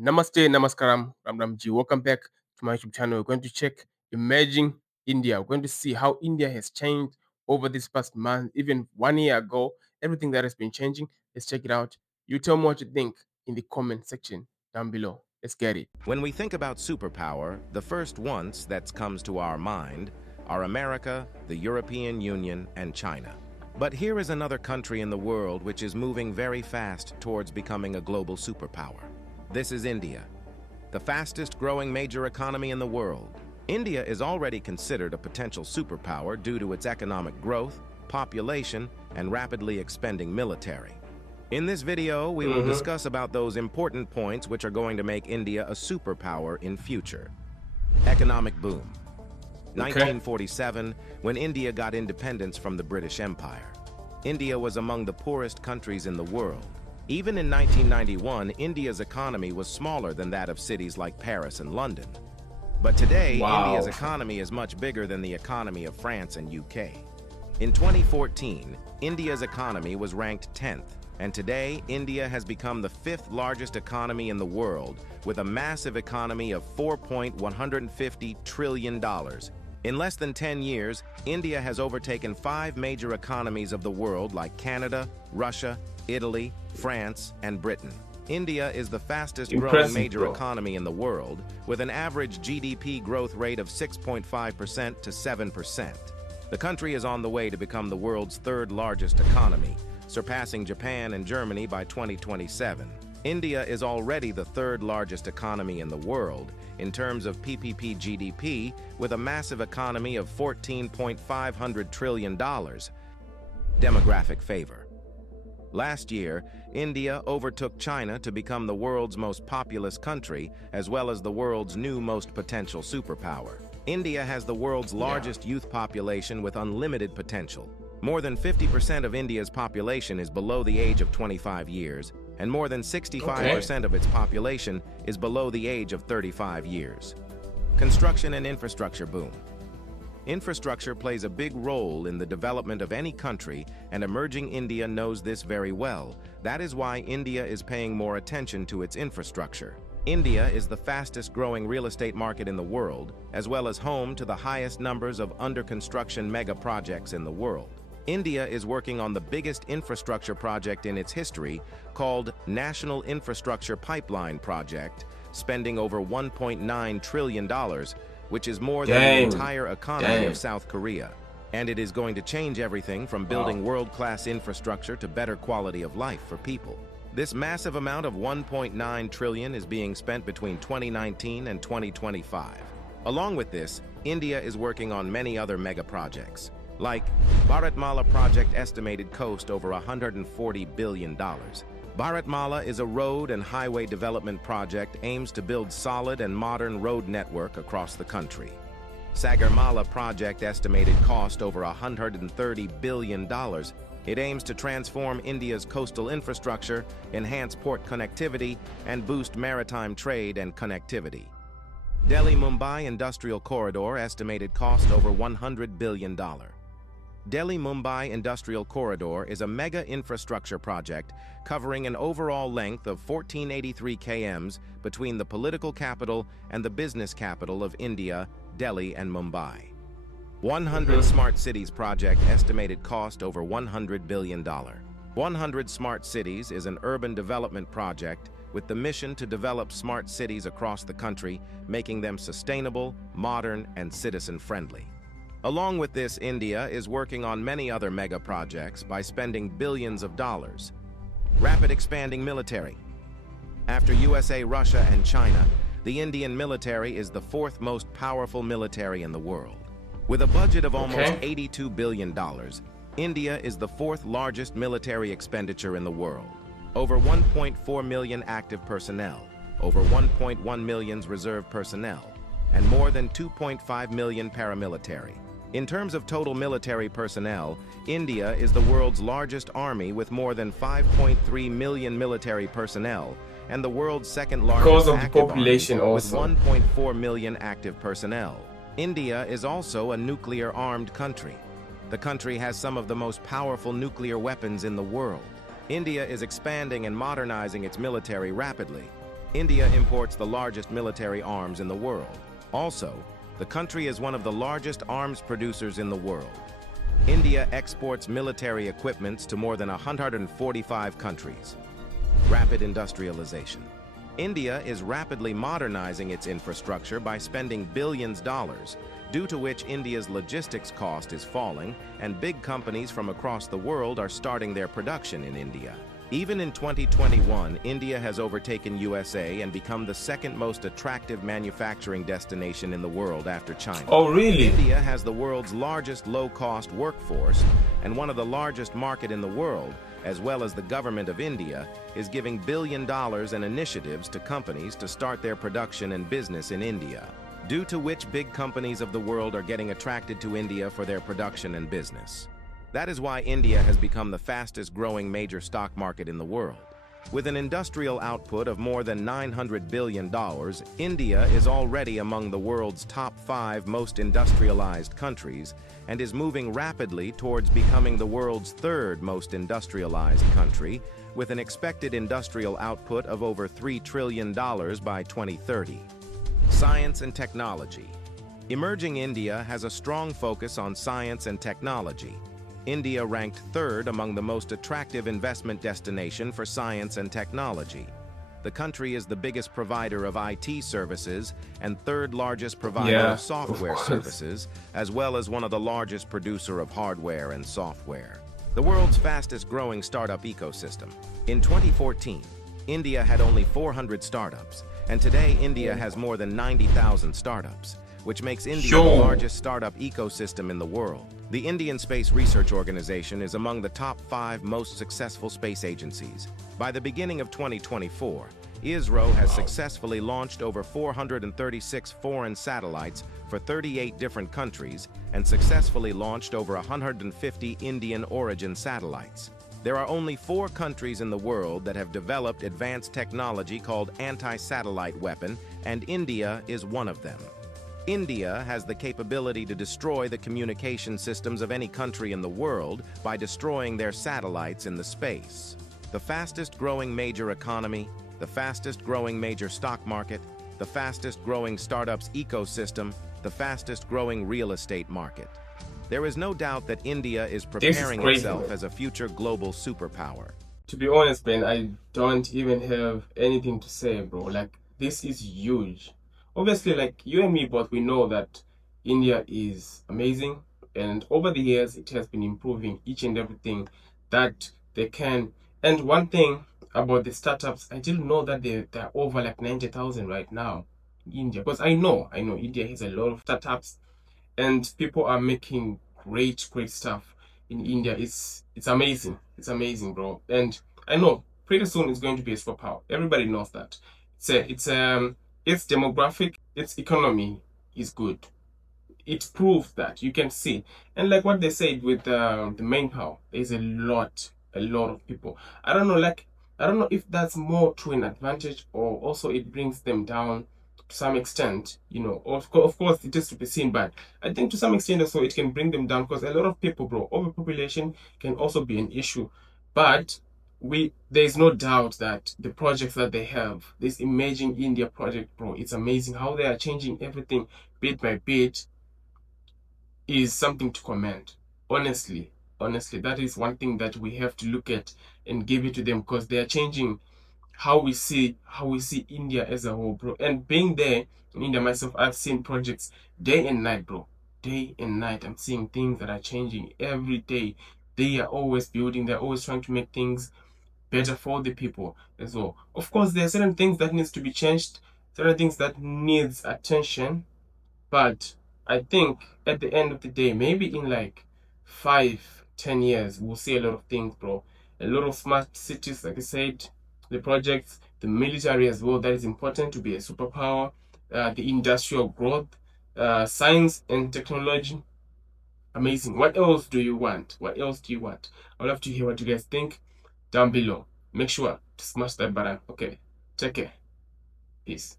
Namaste, Namaskaram, Ramji. Welcome back to my YouTube channel. We're going to check emerging India. We're going to see how India has changed over this past month, even 1 year ago, everything that has been changing. Let's check it out. You tell me what you think in the comment section down below. Let's get it. When we think about superpower, the first ones that comes to our mind are America, the European Union, and China. But here is another country in the world which is moving very fast towards becoming a global superpower. This is India, the fastest growing major economy in the world. India is already considered a potential superpower due to its economic growth, population, and rapidly expanding military. In this video, we will discuss about those important points which are going to make India a superpower in future. Economic boom. 1947, when India got independence from the British Empire. India was among the poorest countries in the world. Even in 1991, India's economy was smaller than that of cities like Paris and London. But today, India's economy is much bigger than the economy of France and UK. In 2014, India's economy was ranked 10th. And today, India has become the 5th largest economy in the world, with a massive economy of $4.150 trillion. In less than 10 years, India has overtaken 5 major economies of the world like Canada, Russia, Italy, France, and Britain. India is the fastest growing major economy in the world, with an average GDP growth rate of 6.5% to 7%. The country is on the way to become the world's 3rd largest economy, surpassing Japan and Germany by 2027. India is already the 3rd largest economy in the world in terms of PPP GDP, with a massive economy of $14.5 trillion. Demographic favor. Last year, India overtook China to become the world's most populous country, as well as the world's new most potential superpower. India has the world's largest youth population with unlimited potential. More than 50% of India's population is below the age of 25 years, and more than 65% of its population is below the age of 35 years. Construction and infrastructure boom. Infrastructure plays a big role in the development of any country, and emerging India knows this very well. That is why India is paying more attention to its infrastructure. India is the fastest growing real estate market in the world, as well as home to the highest numbers of under-construction mega projects in the world. India is working on the biggest infrastructure project in its history, called National Infrastructure Pipeline Project, spending over $1.9 trillion, which is more than the entire economy of South Korea. And it is going to change everything from building world-class infrastructure to better quality of life for people. This massive amount of $1.9 trillion is being spent between 2019 and 2025. Along with this, India is working on many other mega projects, like Bharatmala project estimated cost over $140 billion. Bharatmala is a road and highway development project aims to build solid and modern road network across the country. Sagarmala project estimated cost over $130 billion. It aims to transform India's coastal infrastructure, enhance port connectivity, and boost maritime trade and connectivity. Delhi-Mumbai Industrial Corridor estimated cost over $100 billion. Delhi-Mumbai Industrial Corridor is a mega infrastructure project covering an overall length of 1483 km between the political capital and the business capital of India, Delhi and Mumbai. 100 Smart Cities project estimated cost over $100 billion. 100 Smart Cities is an urban development project with the mission to develop smart cities across the country, making them sustainable, modern, and citizen-friendly. Along with this, India is working on many other mega projects by spending billions of dollars. Rapid expanding military. After USA, Russia, and China, the Indian military is the 4th most powerful military in the world. With a budget of almost $82 billion, India is the 4th largest military expenditure in the world. Over 1.4 million active personnel, over 1.1 million reserve personnel, and more than 2.5 million paramilitary. In terms of total military personnel, India is the world's largest army with more than 5.3 million military personnel, and the world's 2nd largest active population army with 1.4 million active personnel. India is also a nuclear-armed country. The country has some of the most powerful nuclear weapons in the world. India is expanding and modernizing its military rapidly. India imports the largest military arms in the world. Also, the country is one of the largest arms producers in the world. India exports military equipments to more than 145 countries. Rapid industrialization. India is rapidly modernizing its infrastructure by spending billions of dollars, due to which India's logistics cost is falling and big companies from across the world are starting their production in India. Even in 2021, India has overtaken USA and become the second most attractive manufacturing destination in the world after China. Oh, really? India has the world's largest low-cost workforce and one of the largest market in the world, as well as the government of India is giving billions of dollars in initiatives to companies to start their production and business in India, due to which big companies of the world are getting attracted to India for their production and business. That is why India has become the fastest growing major stock market in the world. With an industrial output of more than $900 billion, India is already among the world's top 5 most industrialized countries and is moving rapidly towards becoming the world's 3rd most industrialized country, with an expected industrial output of over $3 trillion by 2030. Science and technology. Emerging India has a strong focus on science and technology. India ranked 3rd among the most attractive investment destination for science and technology. The country is the biggest provider of IT services and 3rd largest provider of software services, as well as one of the largest producer of hardware and software. The world's fastest growing startup ecosystem. In 2014, India had only 400 startups, and today India has more than 90,000 startups, which makes India the largest startup ecosystem in the world. The Indian Space Research Organization is among the top 5 most successful space agencies. By the beginning of 2024, ISRO has successfully launched over 436 foreign satellites for 38 different countries and successfully launched over 150 Indian origin satellites. There are only 4 countries in the world that have developed advanced technology called anti-satellite weapon, and India is one of them. India has the capability to destroy the communication systems of any country in the world by destroying their satellites in the space. The fastest growing major economy, the fastest growing major stock market, the fastest growing startups ecosystem, the fastest growing real estate market. There is no doubt that India is preparing itself as a future global superpower. To be honest, man, I don't even have anything to say, bro. Like, this is huge. Obviously, like you and me both, we know that India is amazing, and over the years it has been improving each and everything that they can. And one thing about the startups, I didn't know that they're over like 90,000 right now in India, because I know India has a lot of startups and people are making great stuff in India. It's amazing. It's amazing, bro. And I know pretty soon it's going to be a superpower. Everybody knows that. Its demographic, its economy is good. It proves that you can see. And like what they said with the manpower, there's a lot of people. I don't know if that's more to an advantage or also it brings them down to some extent. Of course it is to be seen, but I think to some extent also it can bring them down because a lot of people, bro, overpopulation can also be an issue. But there's no doubt that the projects that they have, this Emerging India project, bro, it's amazing how they are changing everything bit by bit, is something to commend. Honestly, that is one thing that we have to look at and give it to them because they are changing how we see India as a whole, bro. And being there in India myself, I've seen projects day and night, bro. Day and night, I'm seeing things that are changing every day. They are always building. They're always trying to make things better for the people as well. Of course, there are certain things that needs to be changed, certain things that needs attention, but I think at the end of the day, maybe in like 5, 10 years, we'll see a lot of things, bro. A lot of smart cities, like I said, the projects, the military as well, that is important to be a superpower, the industrial growth, science and technology. Amazing. What else do you want? What else do you want? I'd love to hear what you guys think down below. Make sure to smash that button. Okay. Take care. Peace.